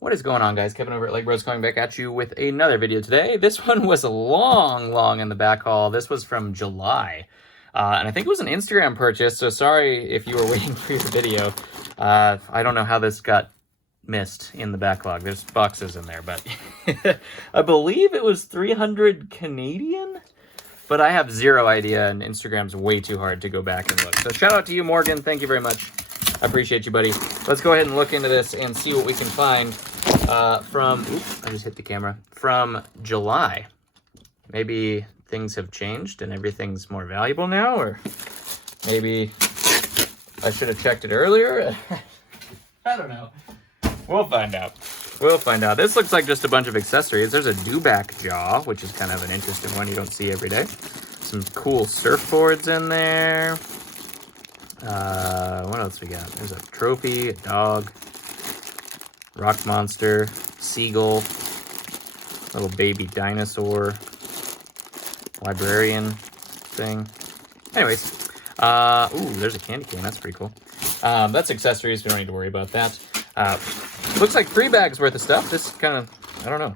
What is going on, guys? Kevin over at Legbros coming back at you with another video today. This one was long in the back haul. This was from July. And I think it was an Instagram purchase, so sorry if you were waiting for your video. I don't know how this got missed in the backlog. There's boxes in there, but I believe it was 300 Canadian, but I have zero idea, and Instagram's way too hard to go back and look. So shout out to you, Morgan. Thank you very much. I appreciate you, buddy. Let's go ahead and look into this and see what we can find from, oops, I just hit the camera, from July. Maybe things have changed and everything's more valuable now, or maybe I should have checked it earlier. I don't know. We'll find out. We'll find out. This looks like just a bunch of accessories. There's a dewback jaw, which is kind of an interesting one you don't see every day. Some cool surfboards in there. What else we got? There's a trophy, a dog, rock monster, seagull, little baby dinosaur, librarian thing. Anyways, ooh, there's a candy cane. That's pretty cool. That's accessories. We don't need to worry about that. Looks like 3 bags worth of stuff. This kind of, I don't know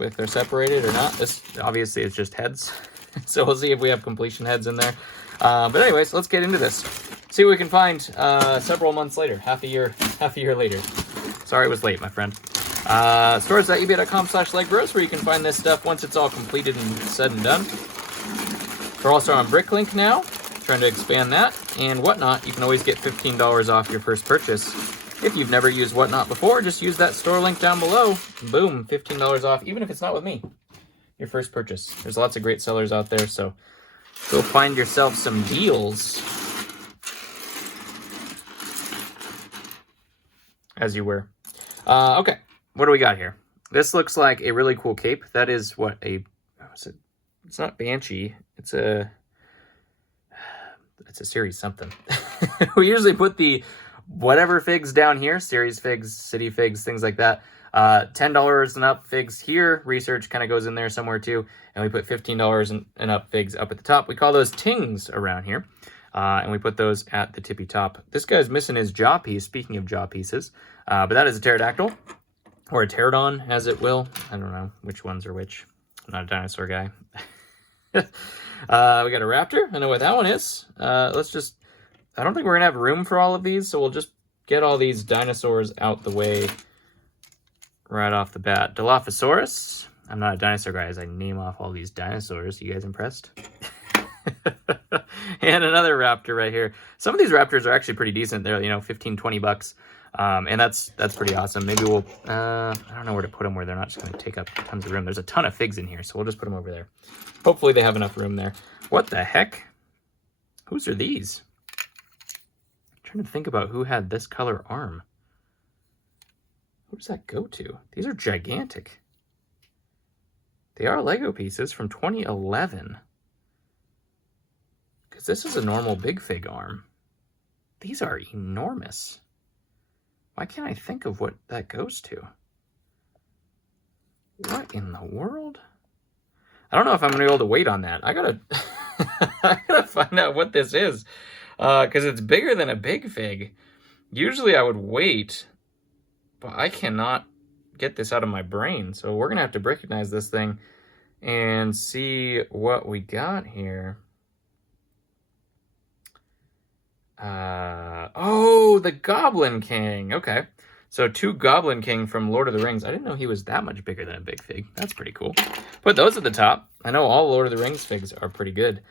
if they're separated or not. This obviously is just heads. So we'll see if we have completion heads in there. But anyways, let's get into this. See what we can find several months later, half a year later. Sorry it was late, my friend. Stores.ebay.com/Legbros, where you can find this stuff once it's all completed and said and done. We're also on Bricklink now, trying to expand that. And Whatnot, you can always get $15 off your first purchase. If you've never used Whatnot before, just use that store link down below. Boom, $15 off, even if it's not with me. Your first purchase. There's lots of great sellers out there, so go find yourself some deals. As you were. Okay, what do we got here? This looks like a really cool cape. That is what a... It's not Banshee. It's a series something. We usually put the whatever figs down here. Series figs, city figs, things like that. $10 and up figs here. Research kind of goes in there somewhere too. And we put $15 and up figs up at the top. We call those tings around here. And we put those at the tippy top. This guy's missing his jaw piece, speaking of jaw pieces. But that is a pterodactyl, or a pterodon, as it will. I don't know which ones are which. I'm not a dinosaur guy. We got a raptor. I know what that one is. Let's just... I don't think we're going to have room for all of these, so we'll just get all these dinosaurs out the way right off the bat. Dilophosaurus. I'm not a dinosaur guy as I name off all these dinosaurs. You guys impressed? And another raptor right here. Some of these raptors are actually pretty decent. They're, you know, 15, 20 bucks. And that's pretty awesome. Maybe we'll, I don't know where to put them where they're not just going to take up tons of room. There's a ton of figs in here, so we'll just put them over there. Hopefully they have enough room there. What the heck? Whose are these? I'm trying to think about who had this color arm. Who does that go to? These are gigantic. They are Lego pieces from 2011. Because this is a normal big fig arm. These are enormous. Why can't I think of what that goes to? What in the world? I don't know if I'm going to be able to wait on that. I gotta find out what this is. Because it's bigger than a big fig. Usually I would wait, but I cannot get this out of my brain. So we're going to have to recognize this thing and see what we got here. Oh, the Goblin King. Okay. So 2 Goblin King from Lord of the Rings. I didn't know he was that much bigger than a big fig. That's pretty cool. Put those at the top. I know all Lord of the Rings figs are pretty good.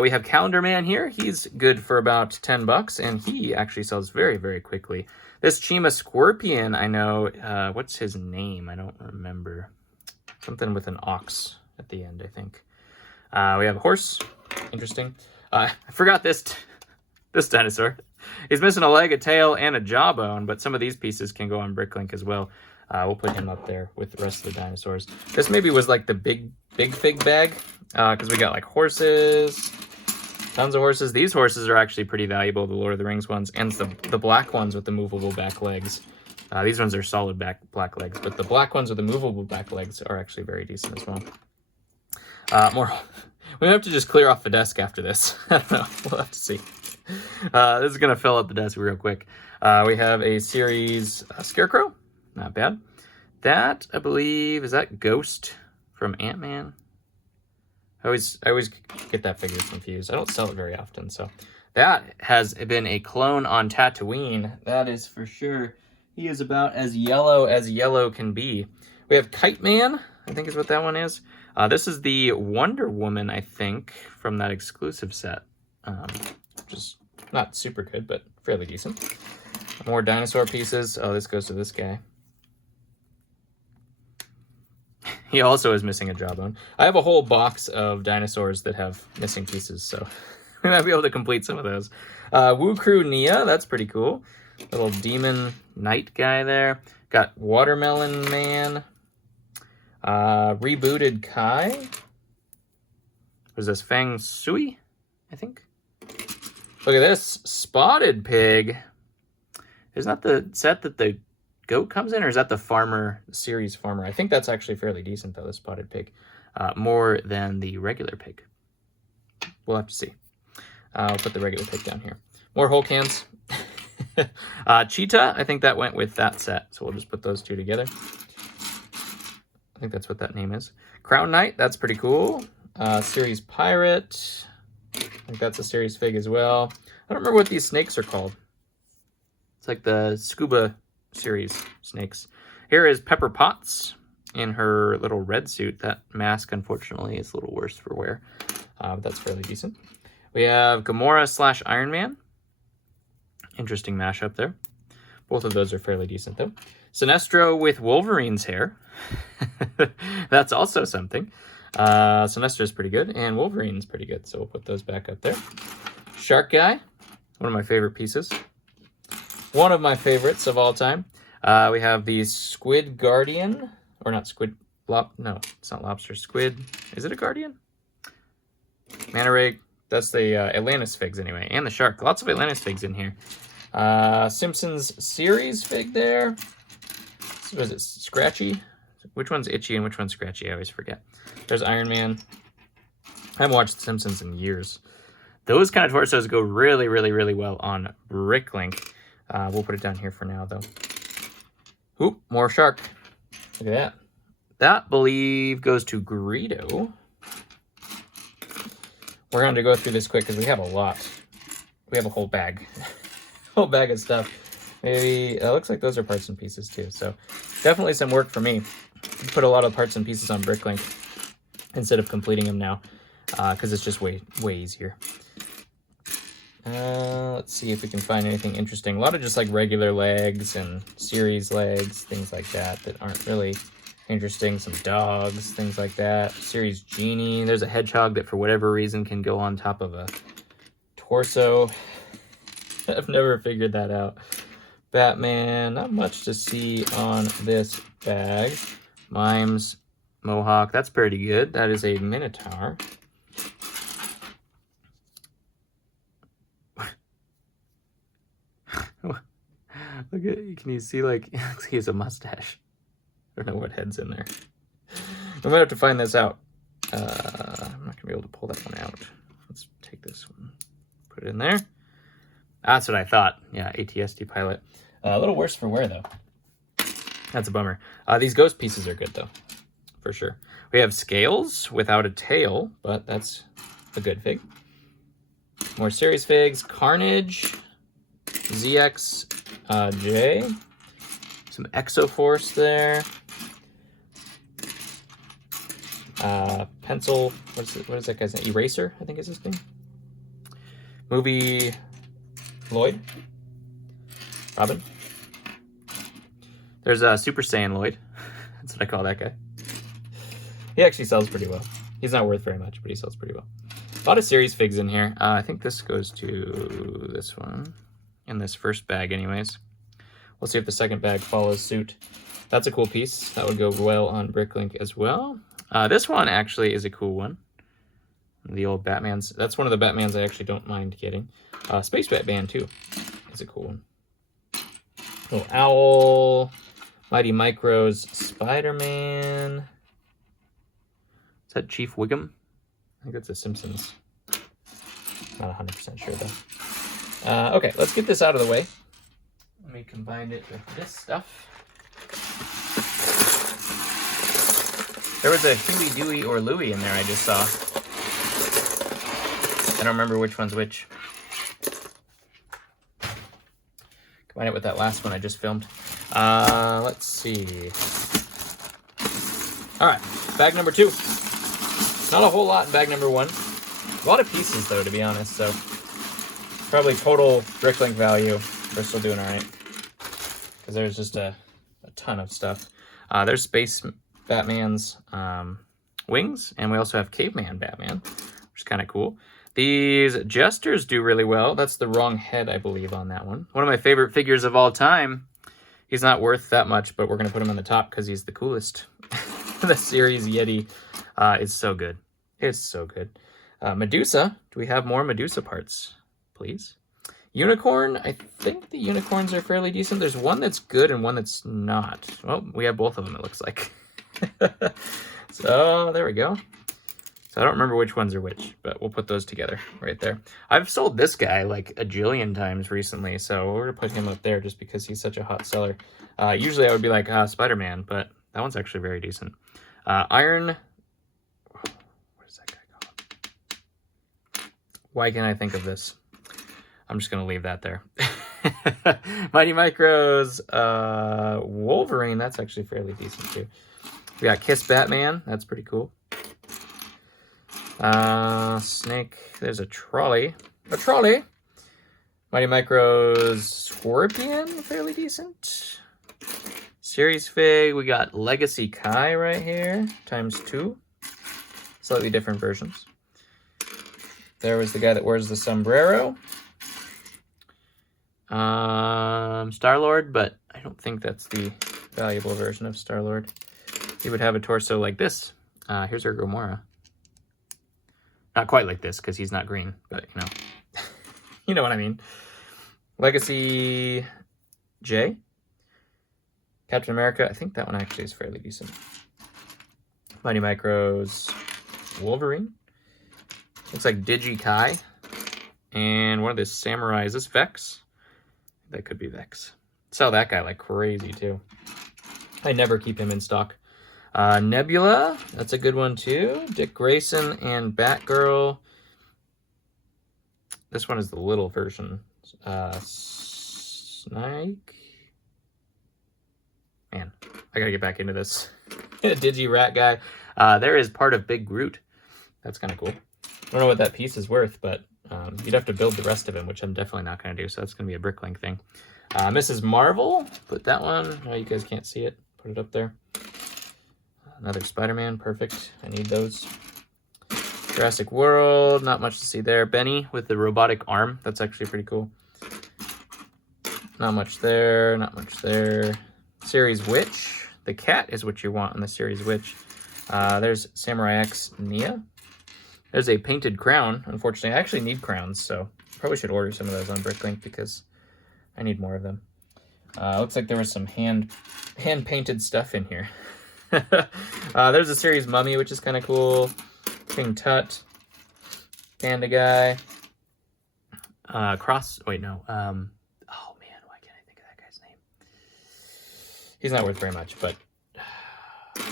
We have Calendar Man here. He's good for about 10 bucks, and he actually sells very, very quickly. This Chima Scorpion, I know, what's his name? I don't remember. Something with an ox at the end, I think. We have a horse. Interesting. I forgot this dinosaur. He's missing a leg, a tail, and a jawbone, but some of these pieces can go on Bricklink as well. We'll put him up there with the rest of the dinosaurs. This maybe was like the big fig bag, because we got like horses, tons of horses. These horses are actually pretty valuable, the Lord of the Rings ones, and the black ones with the movable back legs. These ones are solid black legs, but the black ones with the movable back legs are actually very decent as well. More. We have to just clear off the desk after this. I don't know. We'll have to see. This is going to fill up the desk real quick. We have a series Scarecrow. Not bad. That, I believe, is that Ghost from Ant-Man? I always get that figure confused. I don't sell it very often, so. That has been a clone on Tatooine. That is for sure. He is about as yellow can be. We have Kite Man, I think is what that one is. This is the Wonder Woman, I think, from that exclusive set. Which is not super good, but fairly decent. More dinosaur pieces. Oh, this goes to this guy. He also is missing a jawbone. I have a whole box of dinosaurs that have missing pieces, so I might be able to complete some of those. Woo Crew Nia, that's pretty cool. Little demon knight guy there. Got Watermelon Man. Rebooted Kai. Was this Fang Sui, I think? Look at this. Spotted Pig. Isn't that the set that the goat comes in, or is that the Farmer series Farmer? I think that's actually fairly decent, though, the Spotted Pig. More than the regular pig. We'll have to see. I'll put the regular pig down here. More Hulk hands. Cheetah, I think that went with that set, so we'll just put those two together. I think that's what that name is. Crown Knight, that's pretty cool. Series Pirate. I think that's a series fig as well. I don't remember what these snakes are called. It's like the scuba series snakes. Here is Pepper Potts in her little red suit. That mask, unfortunately, is a little worse for wear. But that's fairly decent. We have Gamora / Iron Man. Interesting mashup there. Both of those are fairly decent, though. Sinestro with Wolverine's hair. That's also something. Sinestro's pretty good, and Wolverine's pretty good, so we'll put those back up there. Shark Guy, one of my favorite pieces. One of my favorites of all time. We have the Squid Guardian, or not Squid, no, it's not Lobster, Squid. Is it a Guardian? Manta Ray. That's the Atlantis figs anyway, and the shark. Lots of Atlantis figs in here. Simpsons series fig there. Was it Scratchy? Which one's Itchy and which one's Scratchy? I always forget. There's Iron Man. I haven't watched The Simpsons in years. Those kind of torsos go really, really, really well on Bricklink. We'll put it down here for now, though. Oop, more shark. Look at that. That, I believe, goes to Greedo. We're going to go through this quick because we have a lot. We have a whole bag. Whole bag of stuff. Maybe, it looks like those are parts and pieces too. So definitely some work for me. Put a lot of parts and pieces on Bricklink instead of completing them now. Because it's just way easier. Let's see if we can find anything interesting. A lot of just like regular legs and series legs, things like that aren't really interesting. Some dogs, things like that. Series Genie. There's a hedgehog that for whatever reason can go on top of a torso. I've never figured that out. Batman, not much to see on this bag. Mimes, Mohawk, that's pretty good. That is a Minotaur. Look at, can you see, like, he has a mustache. I don't know what head's in there. I might have to find this out. I'm not gonna be able to pull that one out. Let's take this one, put it in there. That's what I thought. Yeah, ATST pilot. A little worse for wear, though. That's a bummer. These ghost pieces are good, though, for sure. We have Scales without a tail, but that's a good fig. More series figs. Carnage, ZXJ. Some Exoforce there. Pencil, what is that guy's name? Eraser, I think is his name. Movie Lloyd. Robin. There's a Super Saiyan Lloyd. That's what I call that guy. He actually sells pretty well. He's not worth very much, but he sells pretty well. A lot of series figs in here. I think this goes to this one. In this first bag anyways. We'll see if the second bag follows suit. That's a cool piece. That would go well on Bricklink as well. This one actually is a cool one. The old Batmans. That's one of the Batmans I actually don't mind getting. Space Batman too. That's a cool one. Little Owl. Mighty Micro's Spider-Man. Is that Chief Wiggum? I think that's a Simpsons. Not 100% sure though. Okay, let's get this out of the way. Let me combine it with this stuff. There was a Huey, Dewey, or Louie in there I just saw. I don't remember which one's which. Combine it with that last one I just filmed. Let's see. All right, bag number 2. Not a whole lot in bag number 1. A lot of pieces, though, to be honest, so probably total Bricklink value, we're still doing all right. Because there's just a ton of stuff. There's Space Batman's wings, and we also have Caveman Batman, which is kind of cool. These Jesters do really well. That's the wrong head, I believe, on that one. One of my favorite figures of all time. He's not worth that much, but we're going to put him on the top because he's the coolest. The series Yeti is so good. It's so good. Medusa. Do we have more Medusa parts, please? Unicorn. I think the unicorns are fairly decent. There's one that's good and one that's not. Well, we have both of them, it looks like. So there we go. So I don't remember which ones are which, but we'll put those together right there. I've sold this guy like a jillion times recently, so we're going to put him up there just because he's such a hot seller. Usually I would be like, Spider-Man, but that one's actually very decent. Iron... What is that guy called? Why can't I think of this? I'm just going to leave that there. Mighty Micros. Wolverine, that's actually fairly decent too. We got Kiss Batman. That's pretty cool. Snake. There's a trolley. A trolley. Mighty Micros Scorpion. Fairly decent. Series Fig. We got Legacy Kai right here. ×2. Slightly different versions. There was the guy that wears the sombrero. Star-Lord, but I don't think that's the valuable version of Star-Lord. He would have a torso like this. Here's our Gamora. Not quite like this, because he's not green, but, you know. You know what I mean. Legacy J. Captain America. I think that one actually is fairly decent. Mighty Micros Wolverine. Looks like Digi-Kai. And one of the Samurai. Is this Vex? That could be Vex. Sell that guy like crazy, too. I never keep him in stock. Nebula, that's a good one too. Dick Grayson and Batgirl. This one is the little version. Snake. Man, I gotta get back into this. Digi-Rat guy. There is part of Big Groot. That's kind of cool. I don't know what that piece is worth, but you'd have to build the rest of him, which I'm definitely not going to do, so that's going to be a Bricklink thing. Mrs. Marvel, put that one. Oh, you guys can't see it. Put it up there. Another Spider-Man, perfect. I need those. Jurassic World, not much to see there. Benny with the robotic arm, that's actually pretty cool. Not much there, not much there. Series Witch, the cat is what you want on the Series Witch. There's Samurai X Nia. There's a painted crown. Unfortunately, I actually need crowns, so probably should order some of those on Bricklink because I need more of them. Looks like there was some hand-painted stuff in here. There's a Series Mummy, which is kind of cool. King Tut. Panda Guy. Wait, no. Oh, man, why can't I think of that guy's name? He's not worth very much, but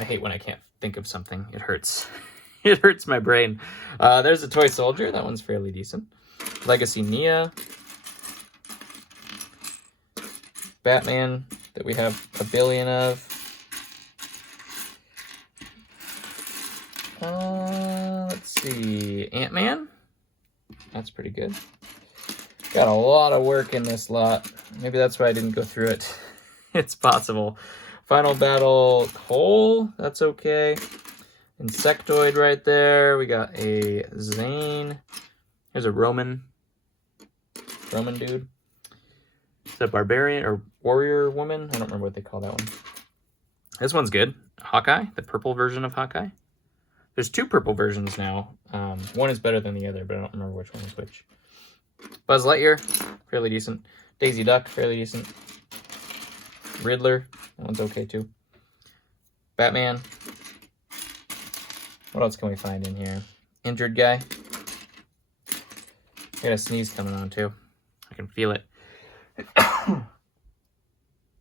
I hate when I can't think of something. It hurts. It hurts my brain. There's a Toy Soldier. That one's fairly decent. Legacy Nia. Batman that we have a billion of. Let's see. Ant-Man. That's pretty good. Got a lot of work in this lot. Maybe that's why I didn't go through it. It's possible. Final Battle Cole. That's okay. Insectoid right there. We got a Zane. Here's a Roman dude. It's a barbarian or warrior woman. I don't remember what they call that one. This one's good. Hawkeye, the purple version of Hawkeye. There's 2 purple versions now. One is better than the other, but I don't remember which one is which. Buzz Lightyear, fairly decent. Daisy Duck, fairly decent. Riddler, that one's okay too. Batman. What else can we find in here? Injured guy. I got a sneeze coming on too. I can feel it.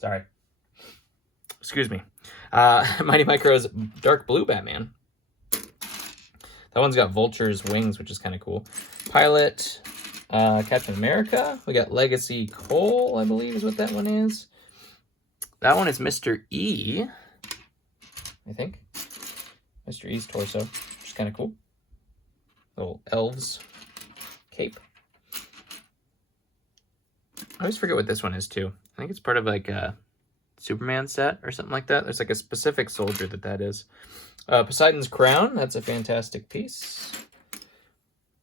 Sorry. Excuse me. Mighty Micro's Dark Blue Batman. That one's got Vulture's wings, which is kind of cool. Pilot, Captain America. We got Legacy Cole, I believe is what that one is. That one is Mr. E, I think. Mr. E's torso, which is kind of cool. Little elves cape. I always forget what this one is, too. I think it's part of, like, a Superman set or something like that. There's, like, a specific soldier that is. Poseidon's Crown. That's a fantastic piece.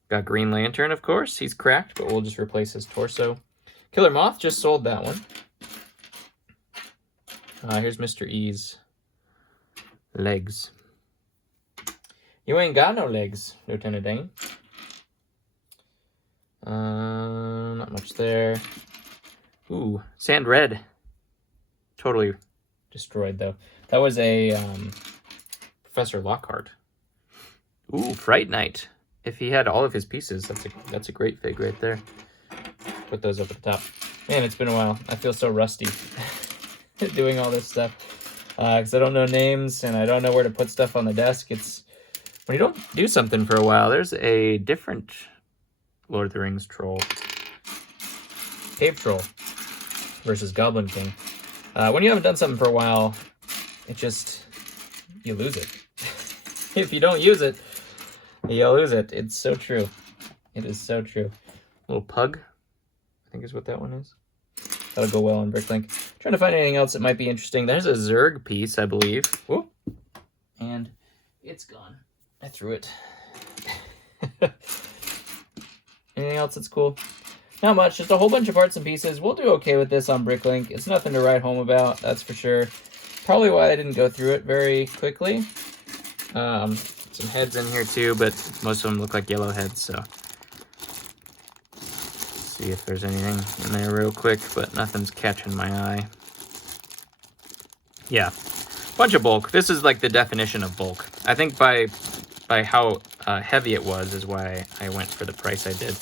Got Green Lantern, of course. He's cracked, but we'll just replace his torso. Killer Moth just sold that one. Here's Mr. E's legs. You ain't got no legs, Lieutenant Dane. Not much there. Ooh, Sand Red. Totally destroyed, though. That was a Professor Lockhart. Ooh, Fright Knight. If he had all of his pieces, that's a great fig right there. Put those up at the top. Man, it's been a while. I feel so rusty doing all this stuff. Because I don't know names, and I don't know where to put stuff on the desk. It's when you don't do something for a while, there's a different Lord of the Rings troll. Cave Troll versus Goblin King. When you haven't done something for a while, you lose it. If you don't use it, you lose it. It's so true. It is so true. Little pug, I think is what that one is. That'll go well on Bricklink. Trying to find anything else that might be interesting. There's a Zerg piece, I believe. Whoop. And it's gone. I threw it. Anything else that's cool? Not much. Just a whole bunch of parts and pieces. We'll do okay with this on Bricklink. It's nothing to write home about, that's for sure. Probably why I didn't go through it very quickly. Some heads in here too, but most of them look like yellow heads, so. See if there's anything in there real quick, but nothing's catching my eye. Yeah, bunch of bulk. This is like the definition of bulk. I think by how heavy it was is why I went for the price I did.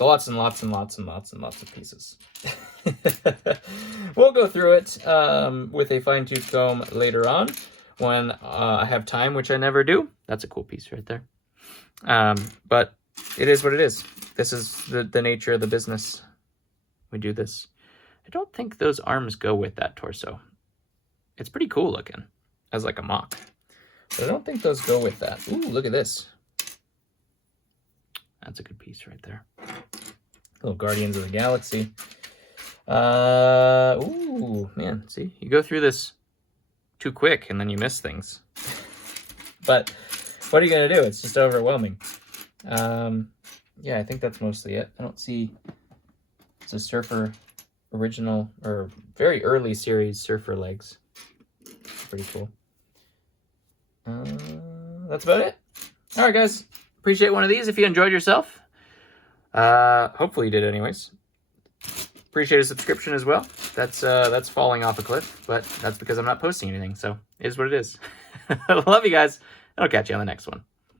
Lots and lots and lots and lots and lots of pieces. We'll go through it with a fine-tooth comb later on when I have time, which I never do. That's a cool piece right there. But it is what it is. This is the nature of the business. We do this. I don't think those arms go with that torso. It's pretty cool looking as like a mock. But I don't think those go with that. Ooh, look at this. That's a good piece right there. Little Guardians of the Galaxy. Ooh, man, see? You go through this too quick and then you miss things. But what are you going to do? It's just overwhelming. Yeah, I think that's mostly it. I don't see... It's a Surfer original, or very early series Surfer legs. Pretty cool. That's about it. All right, guys. Appreciate one of these if you enjoyed yourself. Hopefully you did anyways. Appreciate a subscription as well. That's falling off a cliff, but that's because I'm not posting anything, so it is what it is. Love you guys. I'll catch you on the next one.